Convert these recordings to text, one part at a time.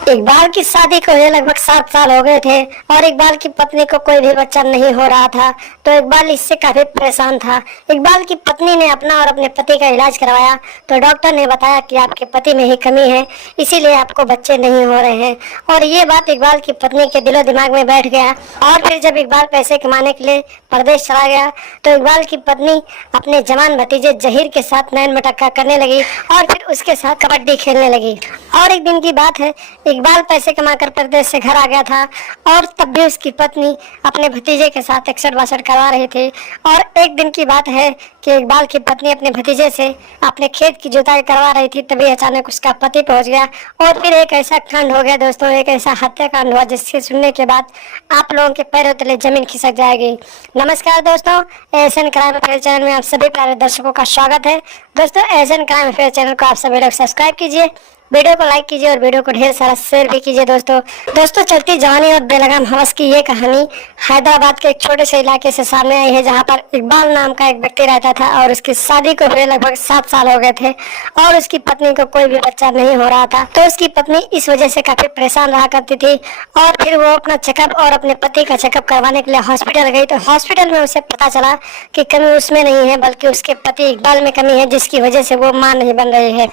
इकबाल की शादी को हुए लगभग 7 साल हो गए थे और इकबाल की पत्नी को कोई भी बच्चा नहीं हो रहा था। तो इकबाल इससे काफी परेशान था। इकबाल की पत्नी ने अपना और अपने पति का इलाज करवाया तो डॉक्टर ने बताया कि आपके पति में ही कमी है, इसीलिए आपको बच्चे नहीं हो रहे हैं। और ये बात इकबाल की पत्नी के दिलो दिमाग में बैठ गया। और फिर जब इकबाल पैसे कमाने के लिए प्रदेश चला गया तो इकबाल की पत्नी अपने जवान भतीजे जहीर के साथ नैन मटक्का करने लगी और फिर उसके साथ कबड्डी खेलने लगी। और एक दिन की बात है, इकबाल पैसे कमाकर प्रदेश से घर आ गया था और तब भी उसकी पत्नी अपने भतीजे के साथ इकसठ बासठ करवा रही थी। और एक दिन की बात है कि इकबाल की पत्नी अपने भतीजे से अपने खेत की जुताई करवा रही थी, तभी अचानक उसका पति पहुंच गया और फिर एक ऐसा कांड हो गया दोस्तों, एक ऐसा हत्याकांड हुआ जिसके सुनने के बाद आप लोगों के पैरों तले जमीन खिसक जाएगी। नमस्कार दोस्तों, एशियन क्राइम अफेयर चैनल में आप सभी प्यारे दर्शकों का स्वागत है। दोस्तों, एशियन क्राइम अफेयर चैनल को आप सभी लोग सब्सक्राइब कीजिए, वीडियो को लाइक कीजिए और वीडियो को ढेर सारा शेयर भी कीजिए। दोस्तों चलती जवानी और बेलगाम हवस की ये कहानी हैदराबाद के एक छोटे से इलाके से सामने आई है, जहां पर इकबाल नाम का एक व्यक्ति रहता था और उसकी शादी को हुए लगभग 7 साल हो गए थे और उसकी पत्नी को कोई भी बच्चा नहीं हो रहा था। तो उसकी पत्नी इस वजह से काफी परेशान रहा करती थी और फिर वो अपना चेकअप और अपने पति का चेकअप करवाने के लिए हॉस्पिटल गई। तो हॉस्पिटल में उसे पता चला कि कमी उसमें नहीं है बल्कि उसके पति इकबाल में कमी है, जिसकी वजह से वो मां नहीं बन रही है।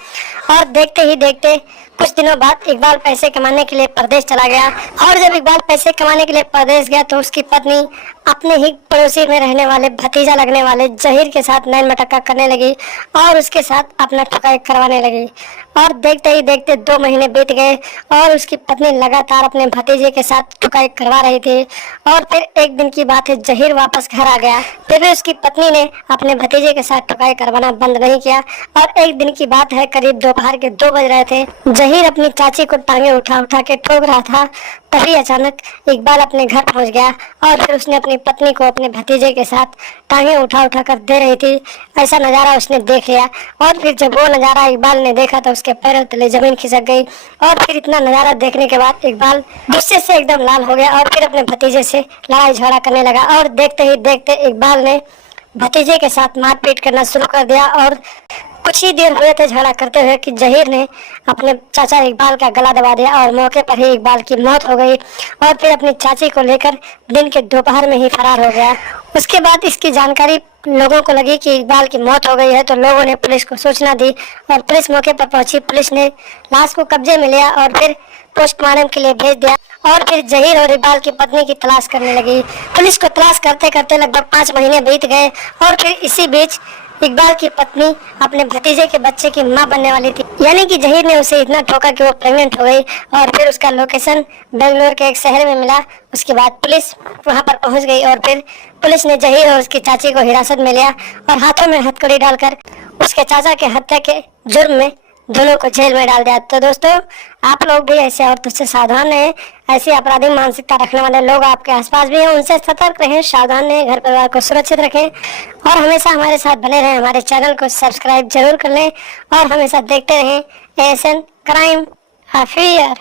और देखते ही देखते कुछ दिनों बाद इकबाल पैसे कमाने के लिए प्रदेश चला गया। और जब इकबाल पैसे कमाने के लिए प्रदेश गया तो उसकी पत्नी अपने ही पड़ोसी में रहने वाले भतीजा लगने वाले जहीर के साथ नैन मटक्का करने लगी और उसके साथ अपना ठुकाई करवाने लगी। और देखते ही देखते 2 महीने बीत गए और उसकी पत्नी लगातार अपने भतीजे के साथ ठुकाई करवा रही थी। और फिर एक दिन की बात है, जहीर वापस घर आ गया, फिर भी उसकी पत्नी ने अपने भतीजे के साथ ठुकाई करवाना बंद नहीं किया। और एक दिन की बात है, करीब दोपहर के 2 बज रहे थे, जहीर अपनी चाची को टांगे उठा उठा के ठोक रहा था, तभी अचानक इकबाल अपने घर पहुंच गया और फिर उसने अपनी पत्नी को अपने भतीजे के साथ टांगे उठा उठा कर दे रही थी। ऐसा नज़ारा उसने देख लिया और फिर जब वो नज़ारा इकबाल ने देखा तो उसके पैरों तले जमीन खिसक गई। और फिर इतना नज़ारा देखने के बाद इकबाल गुस्से से एकदम लाल हो गया और फिर अपने भतीजे से लड़ाई झगड़ा करने लगा। और देखते ही देखते इकबाल ने भतीजे के साथ मारपीट करना शुरू कर दिया और कुछ ही देर हुए थे झगड़ा करते हुए कि जहीर ने अपने चाचा इकबाल का गला दबा दिया और मौके पर ही इकबाल की मौत हो गई। और फिर अपनी चाची को लेकर दिन के दोपहर में ही फरार हो गया। उसके बाद इसकी जानकारी लोगों को लगी कि इकबाल की मौत हो गई है तो लोगों ने पुलिस को सूचना दी और पुलिस मौके पर पहुंची। पुलिस ने लाश को कब्जे में लिया और फिर पोस्टमार्टम के लिए भेज दिया और फिर जहीर और इकबाल की पत्नी की तलाश करने लगी। पुलिस को तलाश करते करते लगभग 5 महीने बीत गए और फिर इसी बीच इकबाल की पत्नी अपने भतीजे के बच्चे की मां बनने वाली थी, यानी कि जहीर ने उसे इतना ठोका कि वो प्रेग्नेंट हो गई। और फिर उसका लोकेशन बेंगलोर के एक शहर में मिला। उसके बाद पुलिस वहां पर पहुंच गई और फिर पुलिस ने जहीर और उसकी चाची को हिरासत में लिया और हाथों में हथकड़ी डालकर उसके चाचा के हत्या के जुर्म में दोनों को जेल में डाल दिया। तो दोस्तों, आप लोग भी ऐसे औरतों से सावधान रहें। ऐसी आपराधिक मानसिकता रखने वाले लोग आपके आसपास भी हैं, उनसे सतर्क रहें, सावधान रहें, घर परिवार को सुरक्षित रखें और हमेशा हमारे साथ बने रहें। हमारे चैनल को सब्सक्राइब जरूर कर लें और हमेशा देखते रहें एशियन क्राइम अफेयर।